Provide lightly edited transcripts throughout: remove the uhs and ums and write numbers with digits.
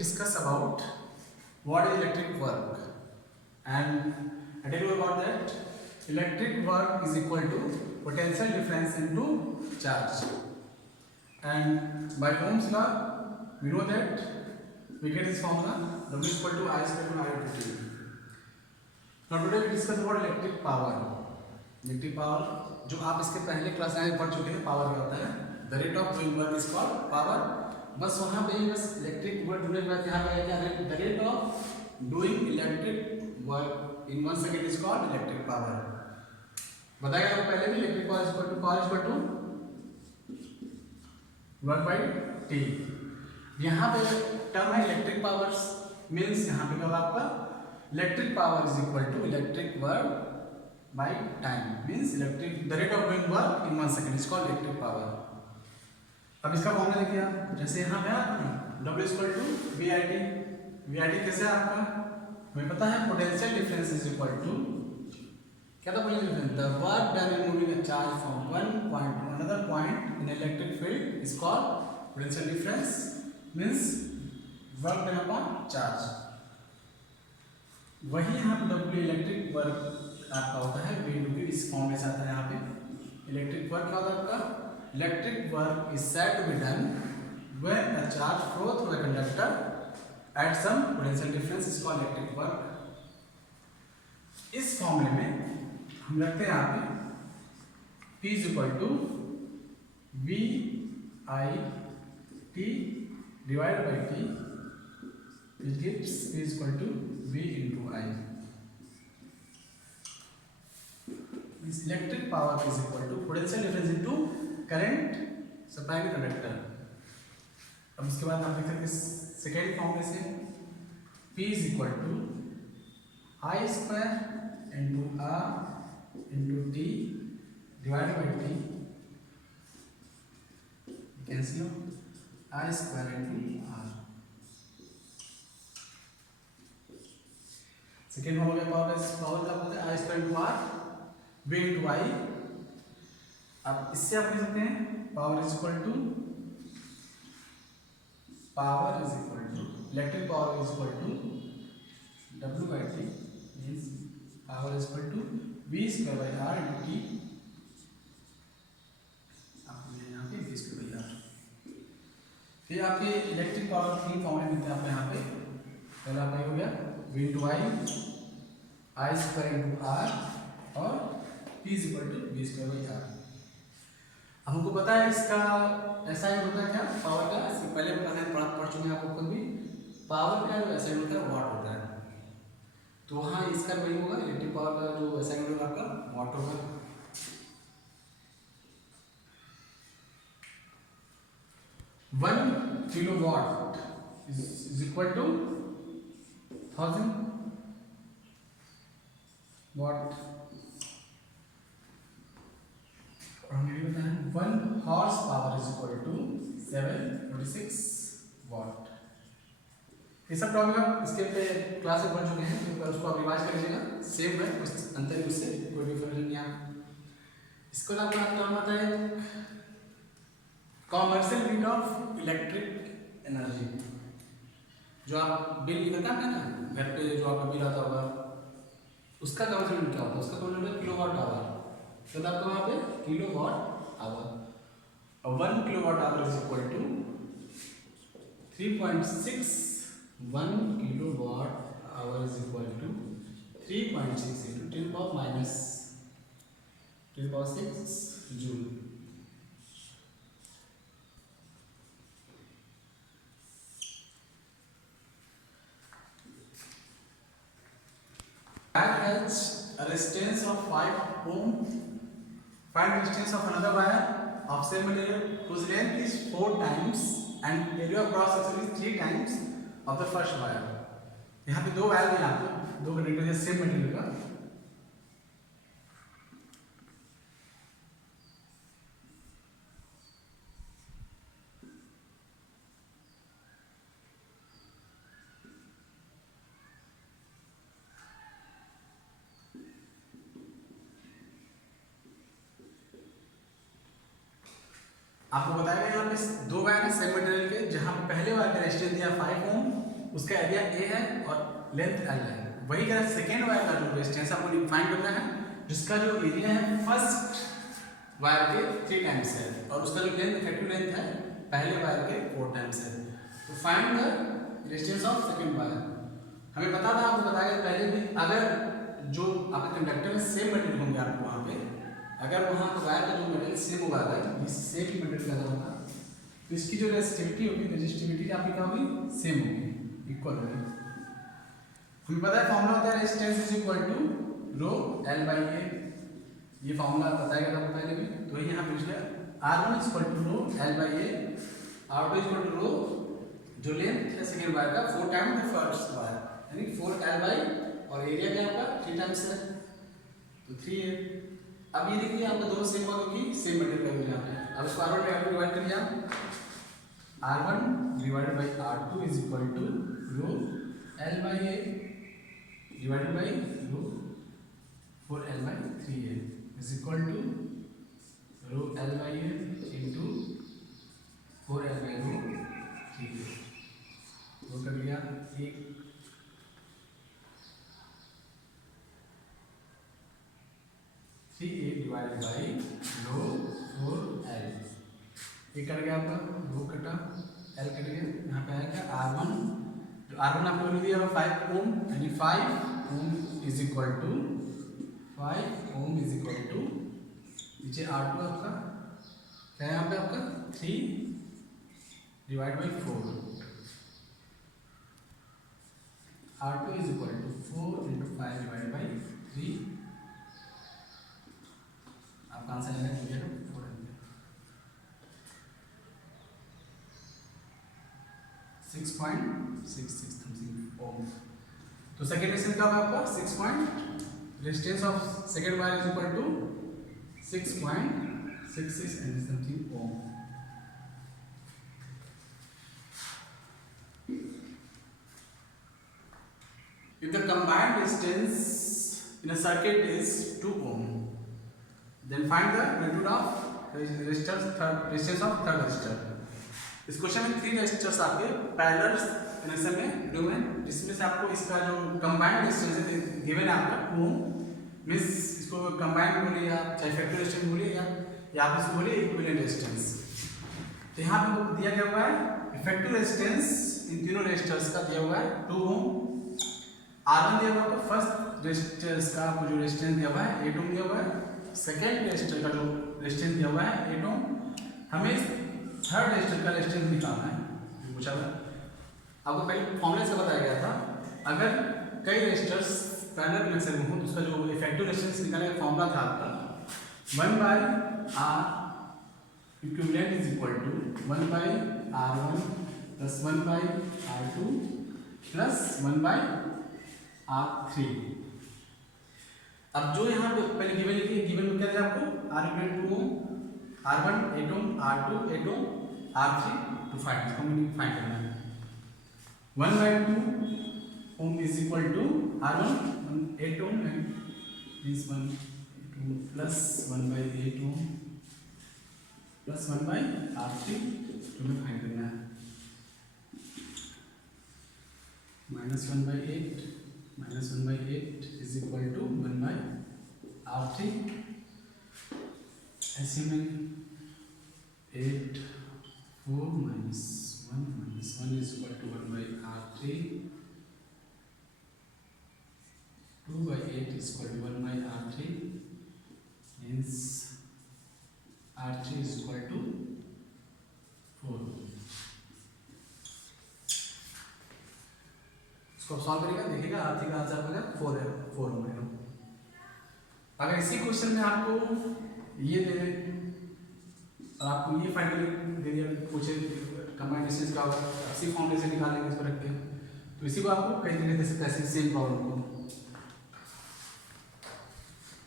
discuss about what is electric work, and I tell you about that. Electric work is equal to potential difference into charge, and by Ohm's law we know that we get this formula W is equal to I square to I into T. Now today we discuss about electric power. Electric power जो आप इसके पहले class में पढ़ चुके हैं, power क्या होता है, the rate of doing work is called power. बस वहाँ पे ही बस इलेक्ट्रिक वर्ड जुड़ने के बाद यहाँ पे क्या है, the rate of doing electric work in 1 second is called electric power. बताया था पहले भी, electric power is equal to work by T. यहाँ पे टर्म है इलेक्ट्रिक पावर्स, मीन्स यहाँ पे क्या आपका electric power is equal to electric work by time, means electric the rate of doing work in 1 second is called electric power. अब इसका formula देखिए आप, जैसे यहाँ पे आप W is equal to VIT. VIT कैसे है आपका, हमें पता है potential difference is equal to क्या था, potential difference the work done in moving a charge from one point to another point in electric field is called potential difference, means work done upon charge. वही यहाँ पे W electric work आपका होता है V into Q, इस form में आता है. यहाँ पे इलेक्ट्रिक वर्क क्या होता है आपका, electric work is said to be done when a charge flow through a conductor at some potential difference is called electric work. इस फॉर्मूले में हम रखते हैं यहाँ पे P is equal to V I T divide by T, which gives P is equal to V into I. This electric power is equal to potential difference into current supplying the conductor. अब इसके बाद आप देख सकते हैं second फॉर्मूले से P is equal to I square into R into T divided by T, cancel I square into R. Second फॉर्मूले पावर का बोलते हैं I square into R V into I. अब इससे आप लिख सकते हैं power is equal to electric power is equal to W by T, means power is equal to V square by R into T. आपने यहाँ पे V स्क्वायर बाई R. फिर आपके इलेक्ट्रिक पावर तीन फॉर्मूले मिलते हैं आपको यहाँ पे. पहला आपका हो गया V into I square into R और P is equal to V square by R. अब हमको पता है इसका ऐसा ही होता है क्या, पावर का इससे पहले पढ़ चुके हैं आपको खुद भी. पावर का जो ऐसा होता है वाट होता है, तो वहाँ इसका वही होगा, इलेक्ट्रिक पावर का जो ऐसा होगा आपका वाट होगा. One kilowatt is equal to 1000 watt. और हमें भी बताया 1 horsepower is equal to 726 watt. ये सब टॉपिक आप इसके पे क्लास में पढ़ चुके हैं, तो उसको आप रिवाइज कर लीजिएगा. सेम है, कुछ अंतर है, उससे कोई डिफरेंस नहीं है. इसको आपको नाम आता है commercial unit of electric energy. जो आप बिल निकलता है ना घर पे, जो आपका बिल आता होगा, उसका कॉमर्शियल यूनिट क्या होता है, उसका कॉमर्शियल यूनिट किलोवाट आवर. तो आपको वहाँ पे किलोवाट आवर, और 1 kilowatt hour is equal to 3.61 kilowatt hour is equal to 3.6 into 10 power minus 10 power 6 joule. Wire has a resistance of 5 ohm. Find resistance of another wire of same material whose length is 4 times and area of cross section is 3 times of the first wire. यहाँ पे दो wire मिला आपको, दो conductor same material का. आपको बताया गया यहाँ पे दो वायर है सेम मटेरियल के, जहाँ पहले वायर का रेजिस्टेंस दिया 5 ओम उसका एरिया ए है और लेंथ एल है। वही तरह सेकेंड वायर का जो रेजिस्टेंस आपको फाइंड करना है, जिसका जो एरिया है फर्स्ट वायर के 3 टाइम्स है और उसका जो लेंथ इफेक्टिव लेंथ है पहले वायर के 4 टाइम्स है। तो find the resistance of second wire. हमें पता था, आपको बताया पहले भी, अगर जो आपके कंडक्टर में सेम मटेरियल होंगे आपको वहाँ पे, अगर वहाँ का वायर का जो मटेरियल सेम होगा, अगर इस सेम मटेरियल का होगा तो इसकी जो रेजिस्टिविटी होगी, रेजिस्टिविटी आपकी क्या होगी, सेम होगी, इक्वल होगी। हमें पता है फॉर्मूला होता है resistance is equal to rho L by A. ये फॉर्मूला बताया गया था आपको पहले भी, तो वही यहाँ पे लिखा R1 is equal to rho L by A, R2 is equal to rho जो लेंथ है सेकेंड वायर का 4 टाइम्स द फर्स्ट वायर, यानी 4 एल बाई, और एरिया क्या आपका 3 टाइम्स है तो 3 है। अब ये देखिए आपका दोनों सेम होगा क्योंकि सेम मटेरियल का यूज यहाँ पे। अब इसको R1 बाई R2 डिवाइड करिए आप, R1 divided by R2 is equal to rho L by A divided by rho 4 L by 3 A is equal to rho L by A into 4 L by rho 3 A. वो कर लिया एक 3a divided by row 4l, ये cut गया आपका, रो कटा, l cut गया, यहाँ पे आया क्या R1, तो R1 आपको वैल्यू दिया 5 ओम, यानी 5 ohm is equal to 5 ohm is equal to नीचे R2 आपका क्या है यहाँ पे आपका 3 divide by 4, R2 is equal to 4 into 5 divide by 3, आपका आंसर आएगा 6.66 समथिंग ओम। तो सेकेंड रेजिस्टेंस क्या होगा आपका 6. Resistance of second wire is equal to 6.66 and something ohm. If the combined resistance in a circuit is 2 ohm, then find the magnitude of resistance of third resistor. इस question में 3 resistors आपके parallel connection में given, जिसमें से आपको इसका जो combined resistance है गिवन है आपका 2 ओम, मींस इसको कंबाइंड बोलिए या चाहे फैक्टर रेजिस्टेंस बोलिए या आप इसको बोलिए इक्विवेलेंट रेजिस्टेंस। तो यहाँ पे दिया गया हुआ है इफेक्टिव रेजिस्टेंस इन तीनों रेजिस्टर्स का दिया हुआ है 2 ओम, R1 दिया हुआ है फर्स्ट रेजिस्टर्स का जो रेजिस्टेंस दिया हुआ है 8 ओम दिया हुआ है, सेकेंड रेजिस्टर का जो रेजिस्टेंस दिया हुआ है 8 ओम, हमें थर्ड रेजिस्टर का रेजिस्टेंस निकालना है पूछा था। आपको पहले फॉर्मूला से बताया गया था, अगर कई रेजिस्टर्स पैरेलल कनेक्शन में हो तो उसका जो इफेक्टिव रेजिस्टेंस निकालने का फॉर्मूला था आपका 1 by R equivalent is equal to 1 by R1 plus 1 by R2 plus 1 by R3। अब जो यहाँ पे पहले गिवन लिखिए, गिवन में क्या दिया आपको R equal to R1 8 ohm, R2 8 ohm, R3 to find, इसको हमें फाइंड करना है। 1 by 2 ohm is equal to R1 8 ohm and this 1 8 ohm plus 1 by 8 ohm plus 1 by R3 तो हमें फाइंड करना है। -1 by 8 -1 by 8 is equal to 1 by R3, assuming 8 4 minus 1 is equal to 1 by R3, 2 by 8 is equal to 1 by R3, means R3 is equal to 4। इसको solve करेगा, देखिएगा R3 का answer होगा 4 है, 4 होगा। अगर इसी क्वेश्चन में आपको ये दे और आपको ये फाइनल दे दिया, पूछे कंबाइंड रेजिस्टेंस का होगा, इसी फॉर्मूले से निकालेंगे इसको रख के, तो इसी को आपको कई तरीके दे सकते हैं सेम प्रॉब्लम को।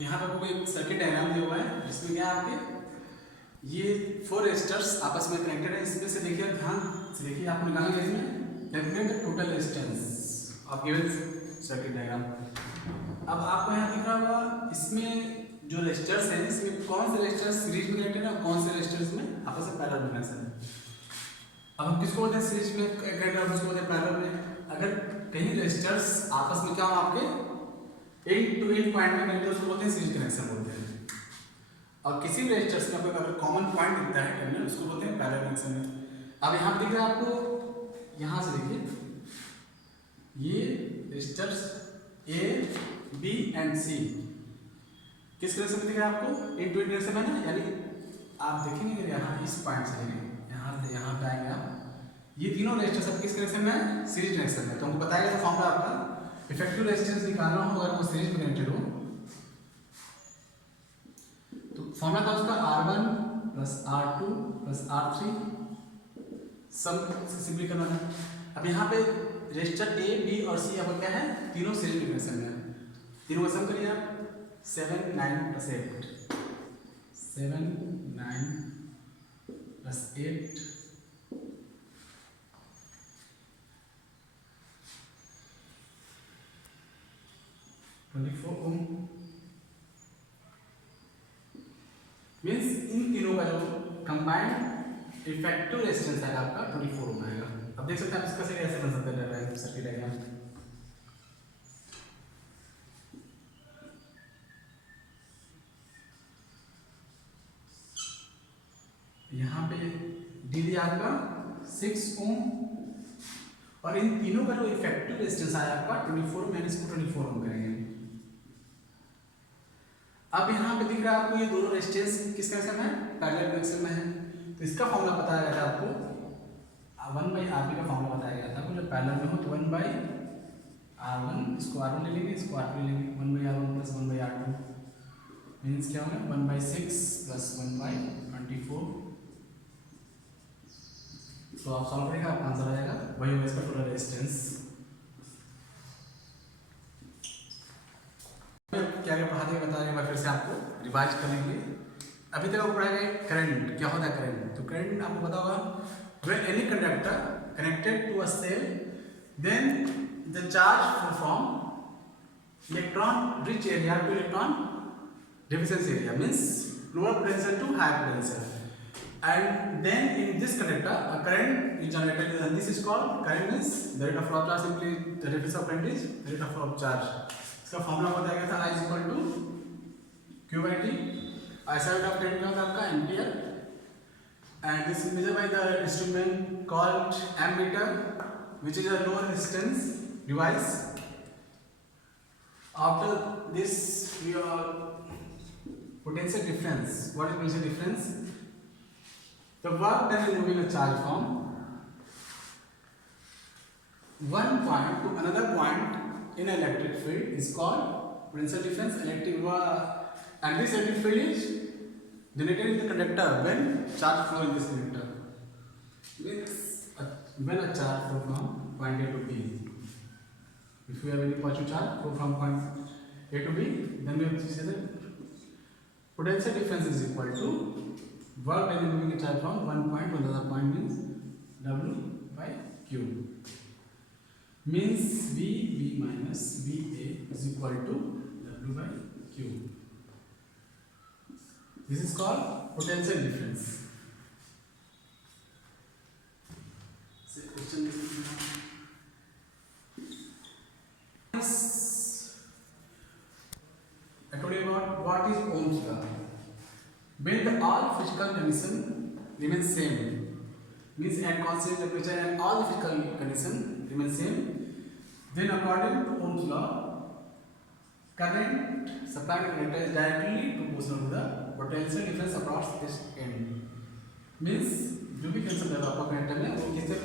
यहाँ पर आपको एक सर्किट डायग्राम दिया हुआ है जिसमें क्या आपके ये 4 रेजिस्टर्स आपस में कनेक्टेड है। इसमें से देखिए ध्यान से देखिए, आपको निकालना है इसमें calculate total resistance of given circuit diagram. अब आपको यहाँ दिख रहा होगा इसमें जो रेजिस्टर्स हैं, इसमें कौन से रेजिस्टर्स सीरीज में कनेक्टेड है और कौन से रेजिस्टर्स में आपस में पैरेलल में कनेक्शन है। अब हम किसको बोलते हैं सीरीज में कनेक्टेड और किसको बोलते हैं पैरेलल में। रेजिस्टर्स आपस में क्या हो आपके एंड टू एंड पॉइंट में मिलते हैं उसको बोलते हैं सीरीज कनेक्शन बोलते हैं। और किसी भी रेजिस्टर्स में आपको अगर कॉमन पॉइंट दिखता है टर्मिनल उसको बोलते हैं पैरेलल कनेक्शन। अब यहाँ पे दिख रहा है आपको, यहाँ से देखिए ये रेजिस्टर्स ए बी एंड सी किस कनेक्शन में दिख रहा है आपको, इन टू इन कनेक्शन में ना, यानी आप देखेंगे कि यहाँ इस पॉइंट से लेंगे यहाँ से यहाँ पे आएंगे आप, ये तीनों रेजिस्टर्स अब किस कनेक्शन में है, सीरीज कनेक्शन में। तो हमको बताया गया था फॉर्मूला आपका इफेक्टिव रेजिस्टेंस निकालना हो अगर वो सीरीज में कनेक्टेड हो तो फॉर्मूला था उसका R1 plus R2 plus R3 सम सिंपली करना है। अब यहाँ पे रेजिस्टर ए बी और सी अब क्या है, तीनों सीरीज कनेक्शन में है। तीनों का सम करिए आप 7 9 प्लस 8 7 9 प्लस 8 24 ओम मीन्स इन तीनों का जो कंबाइंड इफेक्टिव रेजिस्टेंस है आपका 24 ओम आएगा। अब देख सकते हैं इसका से कैसे बन सकता है सर्किट डायग्राम। यहाँ पे डी दिया आपका 6 ओम और इन तीनों का जो इफेक्टिव रेजिस्टेंस आया आपका 24 ओम, यानी इसको 24 ओम करेंगे। अब यहाँ पे दिख रहा है आपको ये दोनों रेजिस्टेंस किस कनेक्शन में है, पैरेलल कनेक्शन में है। तो इसका फॉर्मूला बताया गया था आपको 1/RB का फॉर्मूला बताया गया था आपको, जब पैरेलल में हो तो 1/R1, इसको R1 ले लेंगे, इसको R2 ले लेंगे, 1/R1 प्लस 1/R2 मीन्स क्या होगा 1/6 प्लस 1/24। तो आप सॉल्व करेंगे आपका आंसर आ जाएगा, वही होगा इसका टोटल रेजिस्टेंस। क्या क्या पढ़ा देगा बता देगा, फिर से आपको रिवाइज कर लेंगे। अभी तक आपको पढ़ाया गया करंट क्या होता है। करंट तो करंट आपको पता होगा when any conductor connected to a cell then the charge flow from electron rich area to electron deficient area means lower potential to higher potential, and then in this conductor a current is generated and this is called current means the rate of flow of charge, simply the difference of current is the rate of flow of charge। इसका formula बताया गया था I is equal to Q by T। ऐसा rate of current क्या होता है आपका ampere, and this is measured by the instrument called ammeter which is a low resistance device। After this we are potential difference। What is potential difference? The work done in moving a charge from one point to another point in an electric field is called potential difference, electric work, and this electric field is generated in the conductor when charge flow in this conductor means when a charge flow from point A to B, if we have any positive charge flow from point A to B, then we have to say that potential difference is equal to work done in moving a charge from one point to another point means W by Q means VB minus VA is equal to W by Q। This is called potential difference। Say question I told you about what is Ohm's law। When the all physical condition remains same means at constant temperature and all the physical condition remains same, then according to Ohm's law current supplied to conductor is directly proportional to the potential difference across this end means जो भी cancer आपका conductor है वो किससे